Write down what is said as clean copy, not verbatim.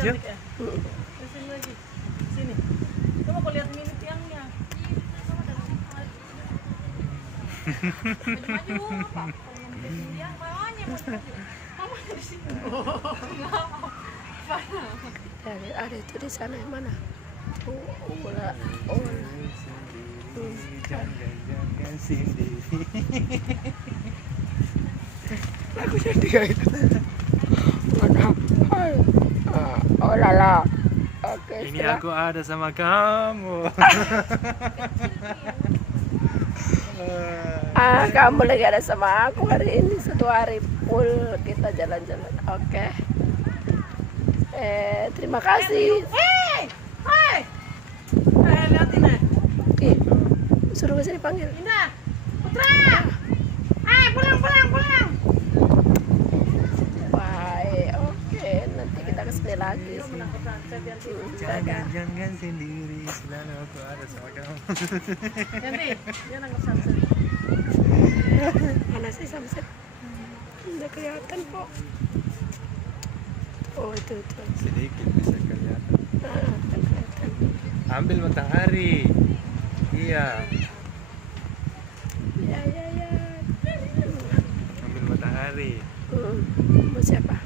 aja. Sini lagi. Sini. Coba kau lihat ini tiangnya. Maju apa? Tiang maunya mama di sini. Ada itu di sana yang mana? Jangan sendiri. Aku jadi kayak gitu. Oh lala. Oke. Ini aku ada sama kamu. Kamu lagi ada sama aku hari ini, satu hari full kita jalan-jalan. Oke. Terima kasih. Hei! Hei! Lihatin ya. Ih, suruh ke sini panggil. Indah. Putra. Pulang. Iya. Baik, oke. Nanti kita ke sini lagi. Jangan sendiri, selalu aku ada sama kamu. Yanti, dia nangkep sunset. Mana sih sunset? Udah kelihatan kok. Oh itu. Sedikit bisa kelihatan. Kan kelihatan. Ambil matahari. Iya. Ya. Ambil matahari. Mau siapa?